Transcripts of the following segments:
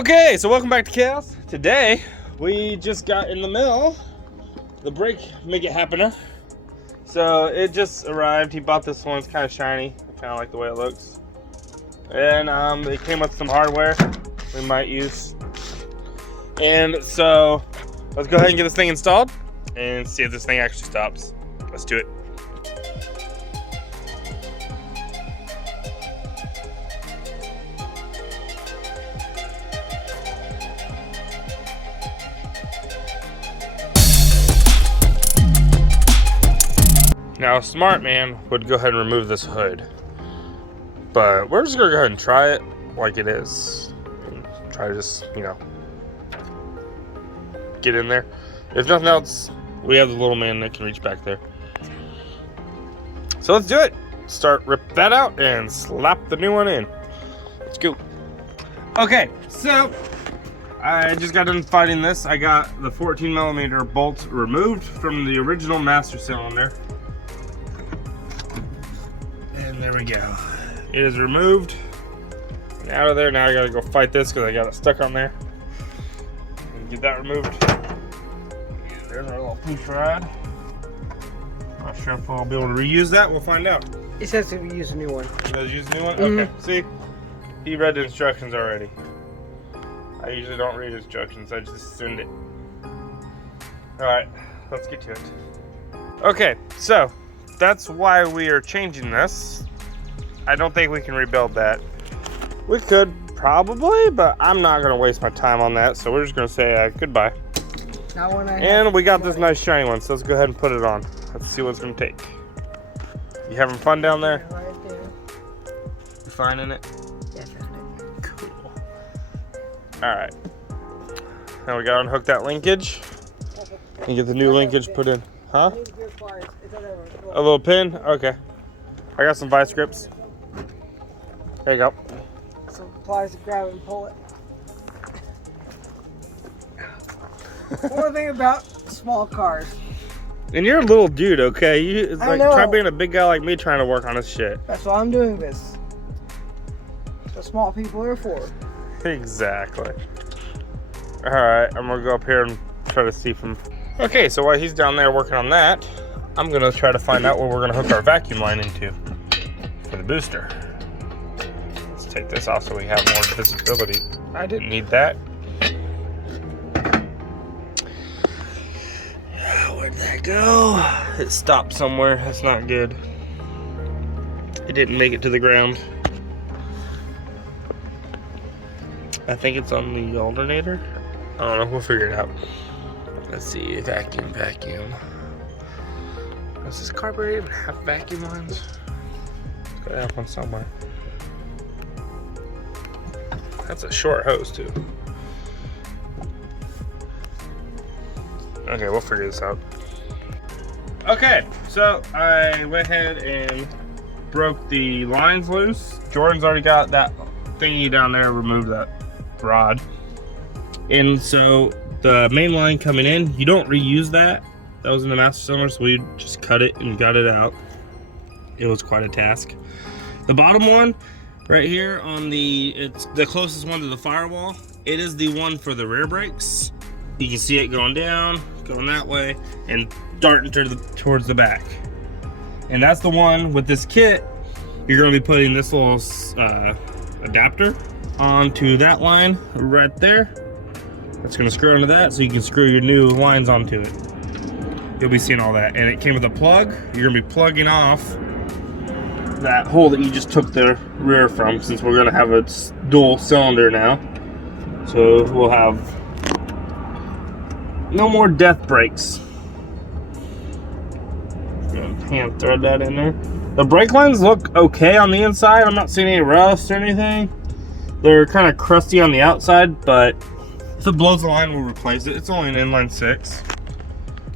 Okay, so welcome back to Chaos. Today, we just got in the mail the brake Make It Happener. So it just arrived. He bought this one. It's kind of shiny. I kind of like the way it looks. And it came with some hardware we might use. And so let's go ahead and get this thing installed and see if this thing actually stops. Let's do it. Now, a smart man would go ahead and remove this hood, but we're just gonna go ahead and try it like it is. And try to just, get in there. If nothing else, we have the little man that can reach back there. So let's do it. Rip that out and slap the new one in. Let's go. Okay, so I just got done fighting this. I got the 14mm bolt removed from the original master cylinder. And there we go. It is removed and out of there. Now I gotta go fight this because I got it stuck on there. And get that removed. And there's our little push rod. Not sure if I'll be able to reuse that. We'll find out. It says to use a new one. It does use a new one? Okay, see? He read the instructions already. I usually don't read instructions, I just send it. Alright, let's get to it. Okay, so that's why we are changing this. I don't think we can rebuild that. We could probably, but I'm not gonna waste my time on that, so we're just gonna say goodbye. Not when and we got this nice shiny one, so let's go ahead and put it on. Let's see what it's gonna take. You having fun down there? Right there. You finding it? Yeah, I found it. Cool. Alright. Now we gotta unhook that linkage and get the new linkage put in. Huh? A little pin? Okay. I got some vice grips. There you go. Some pliers to grab it and pull it. One thing about small cars. And you're a little dude, okay? It's like, know. try being a big guy like me trying to work on this shit. That's why I'm doing this. The small people are for. Exactly. Alright, I'm gonna go up here and try to see from... Okay, so while he's down there working on that, I'm gonna try to find out where we're gonna hook our vacuum line into for the booster. Let's take this off so we have more visibility. I didn't need that. Where'd that go? It stopped somewhere. That's not good. It didn't make it to the ground. I think it's on the alternator. I don't know. We'll figure it out. Let's see. Vacuum. Does this carburetor even have vacuum lines? It's gotta have one somewhere. That's a short hose too. Okay, we'll figure this out. Okay, so I went ahead and broke the lines loose. Jordan's already got that thingy down there, removed that rod. And so the main line coming in, you don't reuse that. That was in the master cylinder, so we just cut it and got it out. It was quite a task. The bottom one, right here on it's the closest one to the firewall. It is the one for the rear brakes. You can see it going down, going that way, and darting towards the back. And that's the one with this kit. You're gonna be putting this little adapter onto that line right there. That's gonna screw into that, so you can screw your new lines onto it. You'll be seeing all that. And it came with a plug. You're gonna be plugging off that hole that you just took the rear from, since we're gonna have a dual cylinder now. So we'll have no more death brakes. Hand thread that in there. The brake lines look okay on the inside. I'm not seeing any rust or anything. They're kind of crusty on the outside, but if it blows the line, we'll replace it. It's only an inline 6.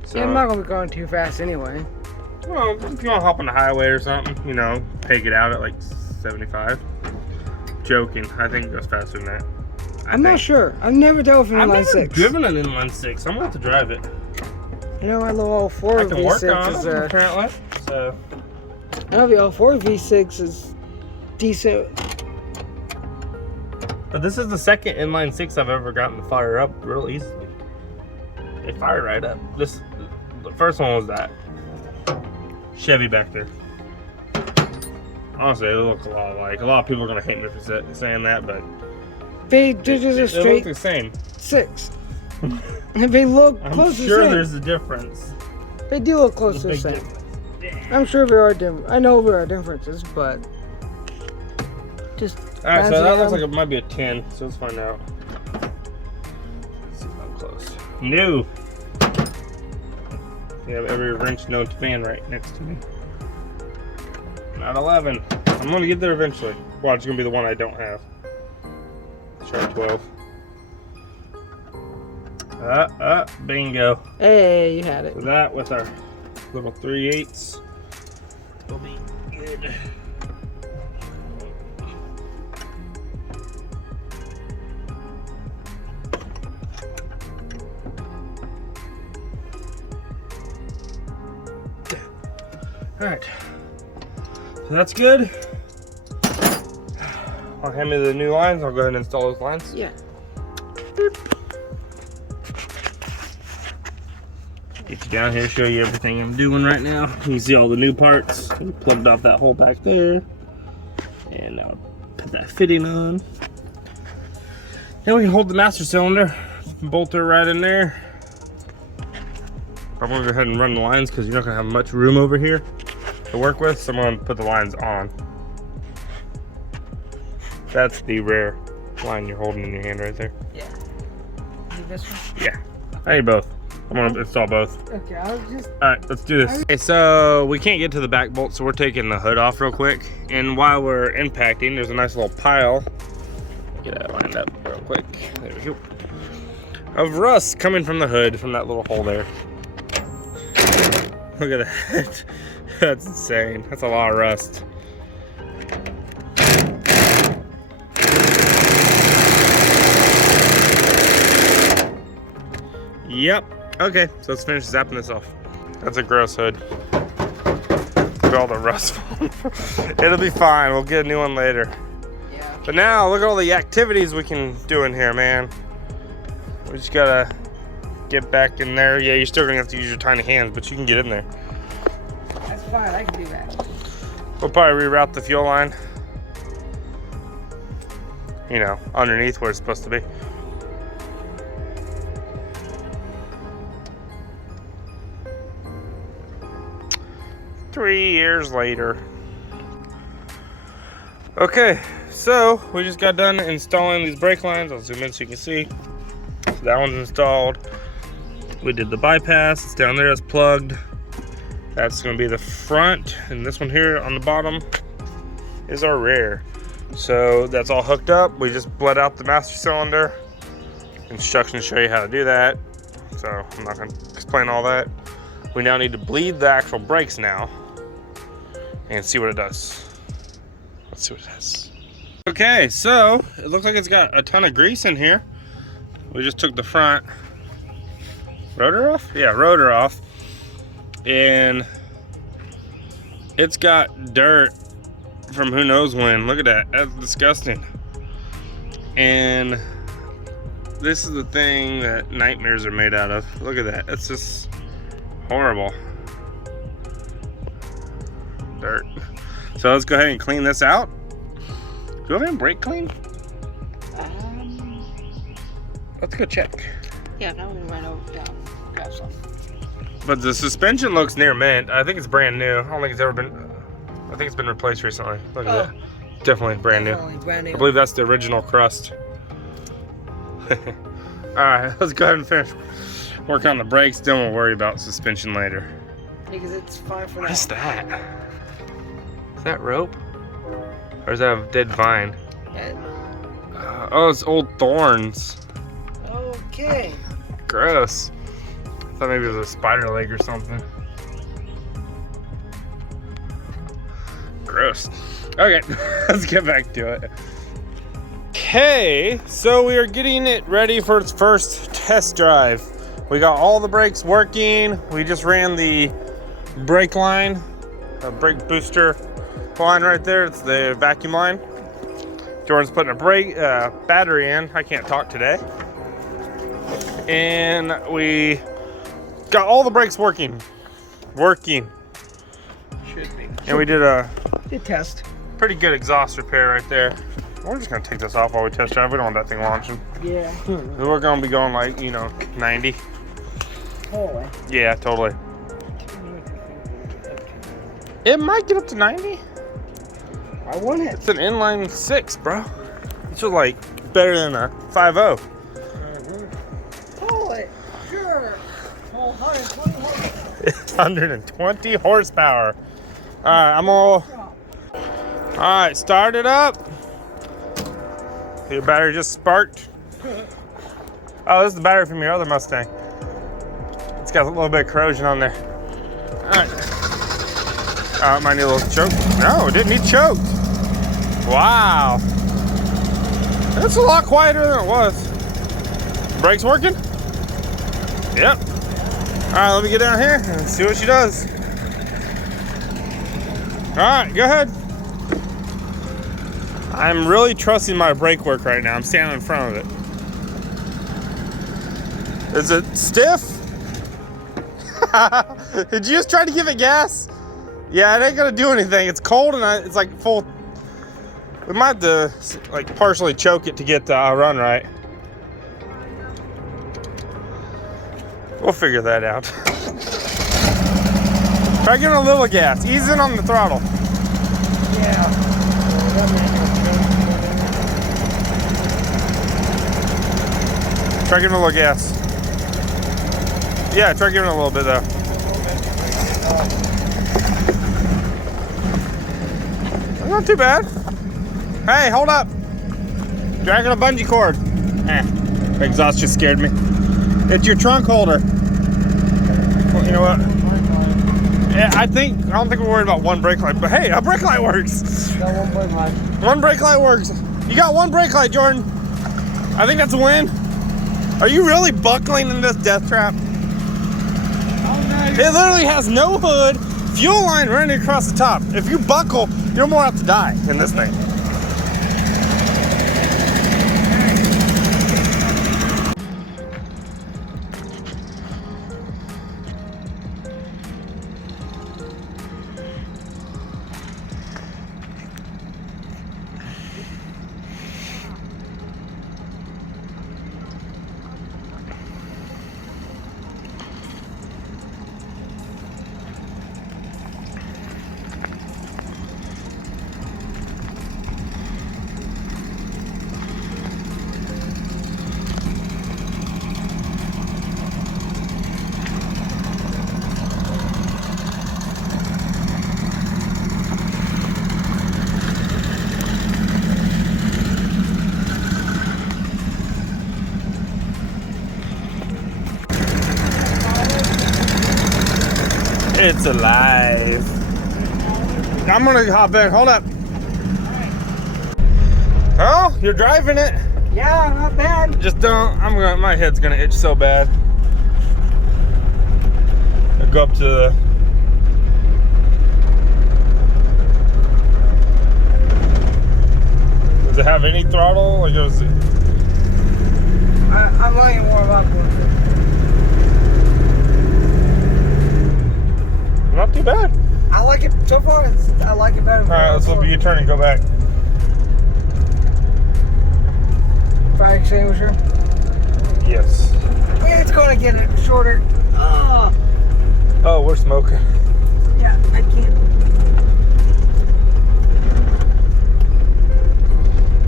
So, Yeah, I'm not gonna be going too fast anyway. Well, if you want to hop on the highway or something, take it out at like 75. Joking, I think it goes faster than that. I'm not sure. I've never dealt with an inline 6. I've never driven an inline 6. I'm gonna have to drive it. You know, my little 04 I can work V6 on is it, apparently. So, I know the 04 V6 is decent But this is the second inline six I've ever gotten to fire up real easily. They fire right up. The first one was that Chevy back there. Honestly, they look a lot alike. A lot of people are gonna hate me for saying that, but They just a they straight look the same. 6. If they look close to the I'm sure same. there's a difference. They do look close to the Big same. difference. Yeah. I'm sure there are different. I know there are differences, but just. All right, so that glancing looks at like it might be a 10. So let's find out. Let's see if I'm close. New. You have every wrench known to man right next to me. Not 11. I'm gonna get there eventually. Watch, it's gonna be the one I don't have. Try 12. Bingo. Hey, you had it. So that with our little 3/8 will be good. All right, so that's good. I'll hand me the new lines. I'll go ahead and install those lines. Yeah. Get you down here, show you everything I'm doing right now. You can see all the new parts. We plugged off that hole back there. And now put that fitting on. Then we can hold the master cylinder, bolt her right in there. I'm gonna go ahead and run the lines because you're not gonna have much room over here to work with. So I'm gonna put the lines on. That's the rear line you're holding in your hand right there. Yeah. Need this one? Yeah, I need both. I'm gonna install both. Okay, I'll just. All right, let's do this. Okay, so we can't get to the back bolt, so we're taking the hood off real quick. And while we're impacting, there's a nice little pile. Get that lined up real quick. There we go. Of rust coming from the hood, from that little hole there. Look at that. That's insane. That's a lot of rust. Yep. Okay, so let's finish zapping this off. That's a gross hood. Look at all the rust. It'll be fine. We'll get a new one later. Yeah. But now, look at all the activities we can do in here, man. We just gotta get back in there. Yeah, you're still gonna have to use your tiny hands, but you can get in there. That's fine. I can do that. We'll probably reroute the fuel line. You know, underneath where it's supposed to be. Three years later. Okay, so we just got done installing these brake lines. I'll zoom in so you can see. So that one's installed. We did the bypass. It's down there. It's plugged. That's going to be the front, and this one here on the bottom is our rear. So that's all hooked up. We just bled out the master cylinder. Instructions show you how to do that. So I'm not going to explain all that. We now need to bleed the actual brakes now and see what it does. Let's see what it does. Okay, so it looks like it's got a ton of grease in here. We just took the front rotor off? Yeah, rotor off. And it's got dirt from who knows when. Look at that. That's disgusting. And this is the thing that nightmares are made out of. Look at that. It's just horrible. Dirt. So let's go ahead and clean this out. Do you have any brake clean? Let's go check. Yeah, now we run over down. Grab some. But the suspension looks near mint. I think it's brand new. I don't think it's ever been. I think it's been replaced recently. Look at that. Definitely brand new. Definitely brand new. I believe that's the original crust. All right, let's go ahead and finish work on the brakes. Then we'll worry about suspension later. Because it's fine for now. What is that? Is that rope? Or is that a dead vine? Yeah. Oh, it's old thorns. Okay. Gross. I thought maybe it was a spider leg or something. Gross. Okay, let's get back to it. Okay, so we are getting it ready for its first test drive. We got all the brakes working. We just ran the brake line, the brake booster line right there. It's the vacuum line. Jordan's putting a brake battery in. I can't talk today. And we got all the brakes working. Should be. And we did a Good test. pretty good exhaust repair right there. We're just gonna take this off while we test drive. We don't want that thing launching. Yeah. We're gonna be going like, you know, 90. Holy. Yeah, totally. It might get up to 90. I want it. It's an inline 6, bro. It's just like better than a 5.0. Holy. Sure. 120 horsepower. 120 horsepower. All right, all right, start it up. Your battery just sparked. Oh, this is the battery from your other Mustang. It's got a little bit of corrosion on there. All right. It might need a little choke. No, it didn't need choked. Wow. That's a lot quieter than it was. Brakes working? Yep. All right, let me get down here and see what she does. All right, go ahead. I'm really trusting my brake work right now. I'm standing in front of it. Is it stiff? Did you just try to give it gas? Yeah, it ain't gonna do anything. It's cold and it's like full. We might have to like partially choke it to get the run right. We'll figure that out. Try giving a little gas. Ease in on the throttle. Yeah. Try giving a little gas. Yeah, try giving it a little bit though. That's not too bad. Hey, hold up. Dragging a bungee cord. The exhaust just scared me. It's your trunk holder. Well, you know what? Yeah, I don't think we're worried about one brake light, but hey, a brake light works. Got one brake light. One brake light works. You got one brake light, Jordan. I think that's a win. Are you really buckling in this death trap? It literally has no hood, fuel line running across the top. If you buckle, you're more apt to die in this thing. It's alive. I'm gonna hop in. Hold up. Oh, you're driving it. Yeah, not bad. Just don't. My head's gonna itch so bad. I'll go up to the. Does it have any throttle? Like does it? I'm letting it warm up. Not too bad. I like it so far. I like it better. All right, let's flip a U-turn and go back. Fire extinguisher. Yes. It's going to get it shorter. Oh, we're smoking. Yeah, I can't.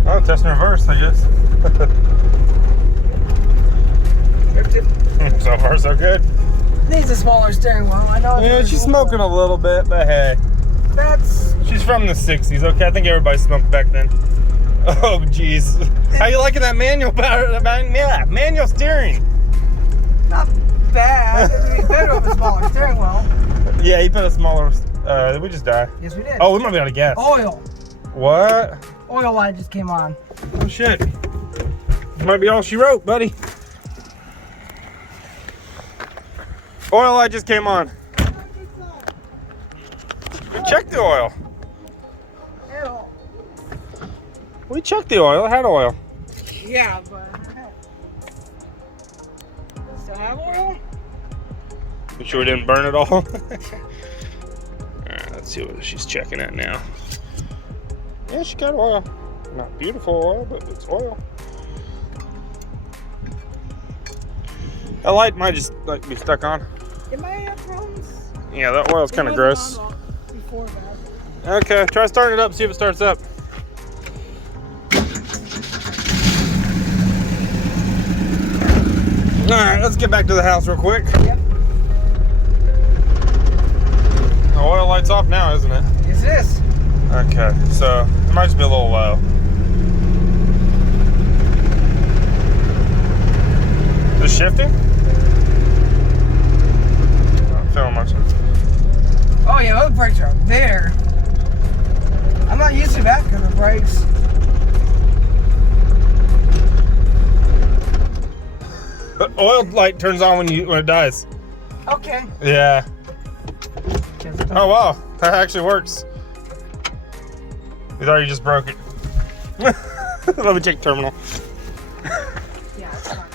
Oh, test in reverse, I guess. So far, so good. Needs a smaller steering wheel. I know. Yeah, she's smoking a little bit, but hey. She's from the 60s, okay? I think everybody smoked back then. Oh, jeez. How you liking that manual power? Yeah, manual steering. Not bad. It'd be better with a smaller steering wheel. Yeah, he put a smaller. Did we just die? Yes, we did. Oh, we might be out of gas. Oil. What? Oil light just came on. Oh, shit. Might be all she wrote, buddy. Oil light just came on. Check the oil. We checked the oil. It had oil. Yeah, but does it have oil? You sure we didn't burn it all? All right, let's see what she's checking at now. Yeah, she got oil. Not beautiful oil, but it's oil. That light might just like be stuck on. It might have problems. Yeah, that oil's kind of gross. Before that. Okay, try starting it up, see if it starts up. All right, let's get back to the house real quick. Yep. The oil light's off now, isn't it? Is this? Okay, so it might just be a little low. Is it shifting? Not feeling much. Oh yeah, those brakes are up there. I'm not used to that kind of brakes. The oil light turns on when it dies. Okay. Yeah. Oh wow, that actually works. We thought you just broke it. Let me check terminal. Yeah, it's not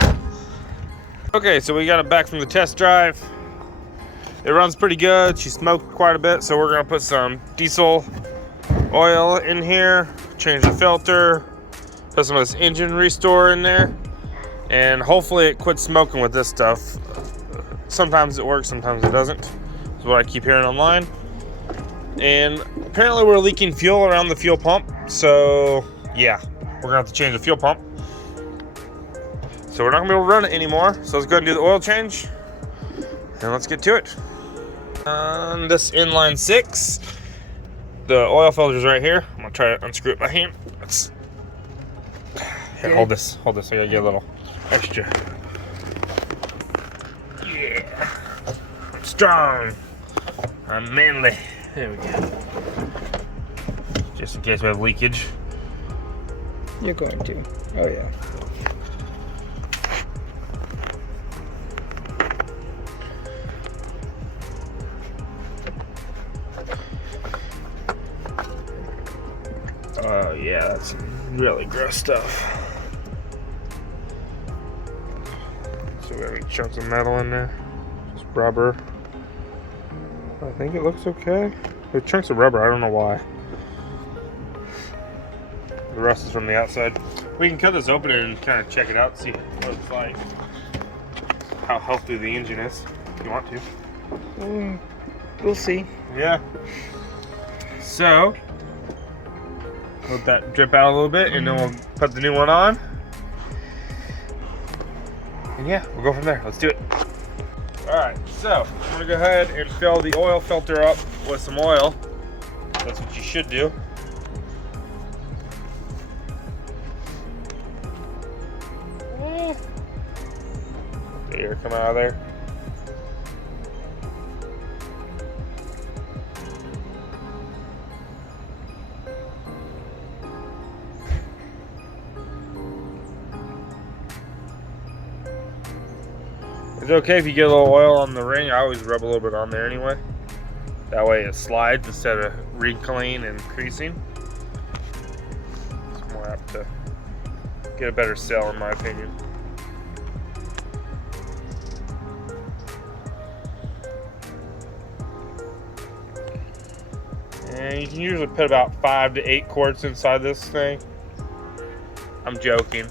good. Okay, so we got it back from the test drive. It runs pretty good. She smoked quite a bit, so we're gonna put some diesel oil in here, change the filter, put some of this engine restore in there, and hopefully it quits smoking with this stuff. Sometimes it works, sometimes it doesn't. That's what I keep hearing online. And apparently we're leaking fuel around the fuel pump, so yeah, we're gonna have to change the fuel pump. So we're not gonna be able to run it anymore, so let's go ahead and do the oil change, and let's get to it. On this inline 6, the oil filter's right here. I'm gonna try to unscrew it by hand. Here, hold this, I gotta get a little extra. Yeah, I'm strong, I'm manly. There we go. Just in case we have leakage. You're going to. Oh yeah. Oh yeah, that's really gross stuff. So we have any chunks of metal in there? Just rubber. I think it looks okay. There's chunks of rubber, I don't know why. The rest is from the outside. We can cut this open and kind of check it out, see what it's like. How healthy the engine is, if you want to. We'll see. Yeah. So, let that drip out a little bit, and then we'll put the new one on. And yeah, we'll go from there. Let's do it. Alright, so I'm gonna go ahead and fill the oil filter up with some oil. That's what you should do. The air come out of there. It's okay if you get a little oil on the ring. I always rub a little bit on there anyway. That way it slides instead of wrinkling and creasing. It's more apt to get a better sail in my opinion. And you can usually put about 5 to 8 quarts inside this thing. I'm joking.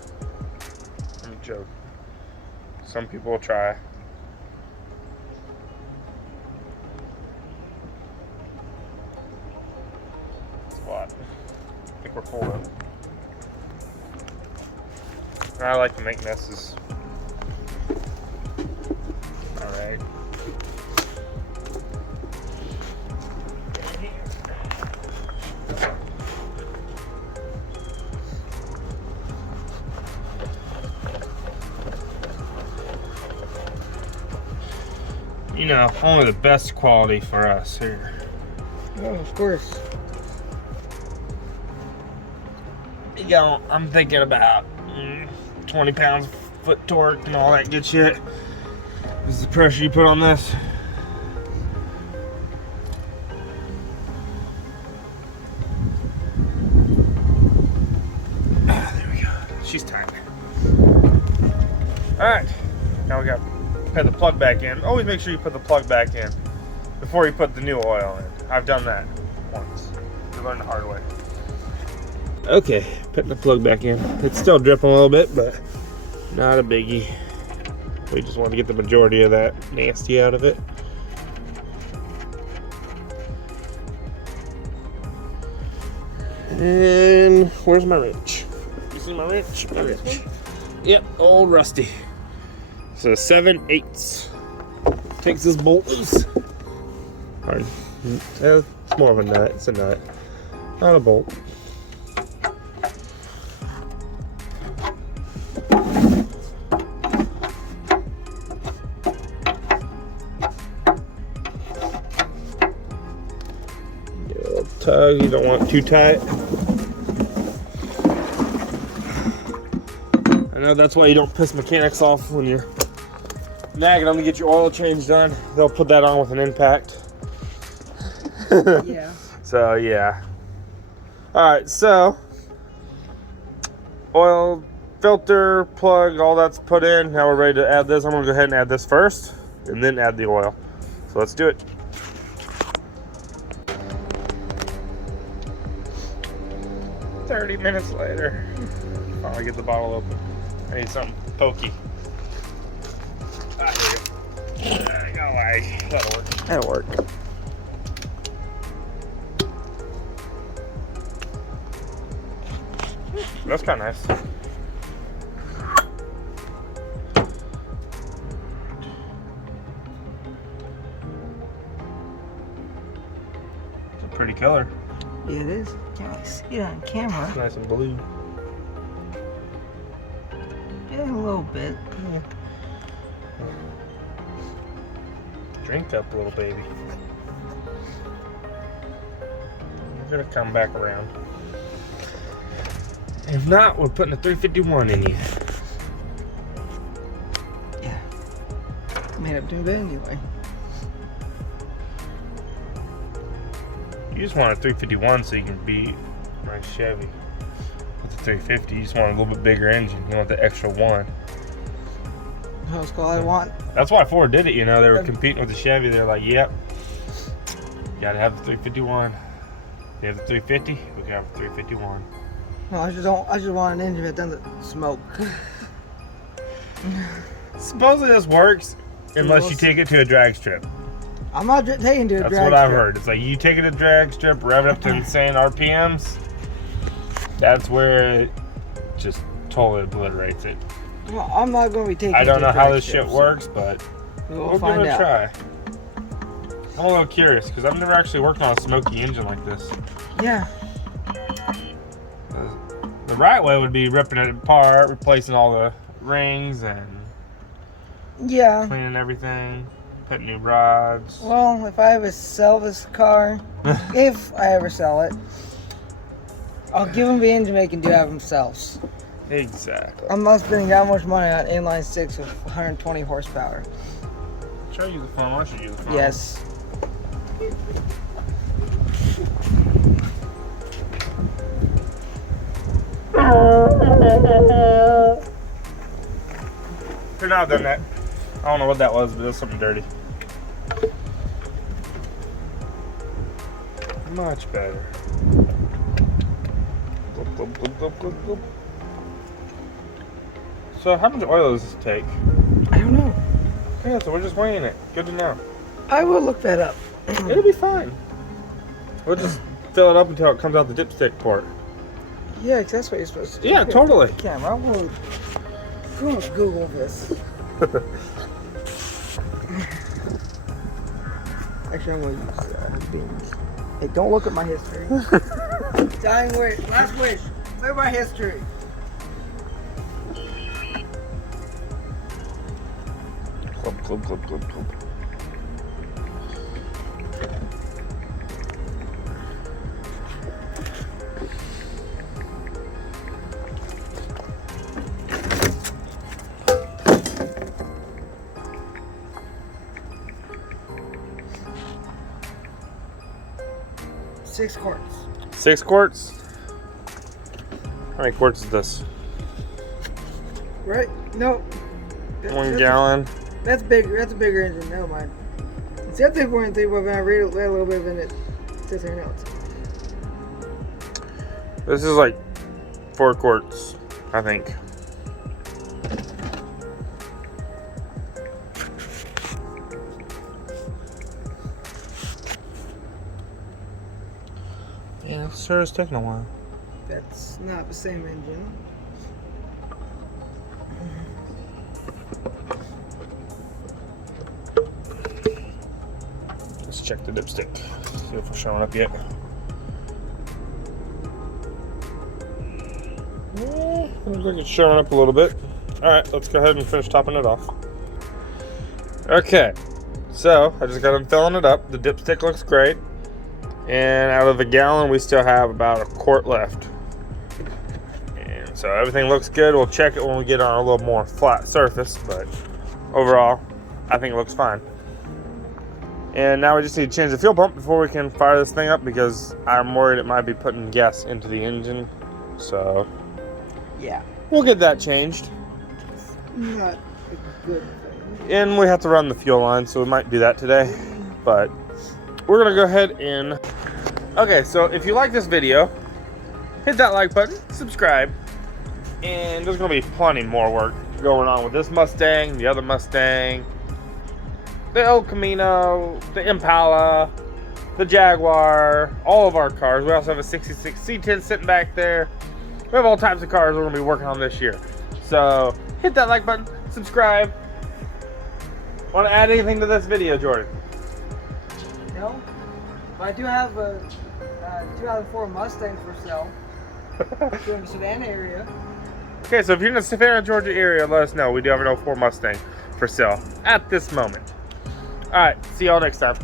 Some people will try. It's a lot. I think we're full up. I like to make messes. Alright. You know, only the best quality for us here. Oh, of course. You know, I'm thinking about 20 pounds foot torque and all that good shit. This is the pressure you put on this. Alright, now we got to put the plug back in. Always make sure you put the plug back in before you put the new oil in. I've done that once. You learn the hard way. Okay, putting the plug back in. It's still dripping a little bit, but not a biggie. We just want to get the majority of that nasty out of it. And where's my wrench? You see my wrench? My wrench. Yep, old rusty. So 7/8 takes this bolt loose. Hard. It's more of a nut. It's a nut, not a bolt. Get a little tug. You don't want it too tight. I know that's why you don't piss mechanics off when you're nagging them to get your oil change done. They'll put that on with an impact. Yeah. So yeah. Alright, so oil filter, plug, all that's put in. Now we're ready to add this. I'm gonna go ahead and add this first and then add the oil. So let's do it. "30 minutes later. Finally get the bottle open. I need something pokey. Here. I got lag. That'll work. That'll work. That's kind of nice. It's a pretty color. Yeah, it is. Can't see it on camera. It's nice and blue. Yeah, a little bit. Yeah. Drink up, little baby. We're gonna come back around. If not, we're putting a 351 in you. Yeah. I made up doing that anyway. You just want a 351 so you can beat my Chevy. With the 350, you just want a little bit bigger engine. You want the extra one. That's all I want. That's why Ford did it, you know. They were competing with the Chevy. They're like, yep, gotta have the 351. They have the 350, we got the 351. No, I just want an engine that doesn't smoke. Supposedly this works unless you take it to a drag strip. I'm not taking it to a drag strip. That's what I've heard. It's like you take it to a drag strip, rev it up to insane RPMs. That's where it just totally obliterates it. Well, I'm not going to be taking it I don't to a know how drag this strip, shit works, but we'll give find it a out. try. I'm a little curious because I've never actually worked on a smoky engine like this. Yeah. The right way would be ripping it apart, replacing all the rings and Yeah. cleaning everything, putting new rods. Well, if I ever sell this car, if I ever sell it, I'll give them the engine they can do out of themselves. Exactly. I'm not spending that much money on inline 6 with 120 horsepower. Should I use the phone? I should use the phone. Yes. Could not have done that. I don't know what that was, but it was something dirty. Much better. Glub, glub, glub, glub, glub, glub. So how much oil does this take? I don't know. Yeah, so we're just weighing it. Good to know. I will look that up. It'll be fine. We'll just fill it up until it comes out the dipstick port. Yeah, 'cause that's what you're supposed to do. Yeah, totally. Camera, I'm going to Google this. Actually, I'm going to use beans. Hey, don't look at my history. Dying wish. Last wish. Look at my history. Club, club, club, club, club. Six quarts. 6 quarts? How many quarts is this? Right? No. 1 gallon. That's bigger. That's a bigger engine. Never mind. See, I'm 3.3, but I read a little bit of it. It says something else. This is like 4 quarts, I think. Yeah, it sure is taking a while. That's not the same engine. Let's check the dipstick. See if we're showing up yet. Yeah, looks like it's showing up a little bit. Alright, let's go ahead and finish topping it off. Okay, so I just got done filling it up. The dipstick looks great. And out of a gallon, we still have about 1 quart left. And so everything looks good. We'll check it when we get on a little more flat surface, but overall, I think it looks fine. And now we just need to change the fuel pump before we can fire this thing up, because I'm worried it might be putting gas into the engine. So yeah, we'll get that changed. Not a good thing. And we have to run the fuel line, so we might do that today. But we're gonna go ahead and... Okay, so if you like this video, hit that like button, subscribe, and there's gonna be plenty more work going on with this Mustang, the other Mustang, the El Camino, the Impala, the Jaguar, all of our cars. We also have a 66 C10 sitting back there. We have all types of cars we're gonna be working on this year. So hit that like button, subscribe. Want to add anything to this video, Jordan? No, but I do have a 2004 Mustang for sale. If you're in the Savannah area. Okay, so if you're in the Savannah, Georgia area, let us know. We do have an 04 Mustang for sale at this moment. All right, see y'all next time.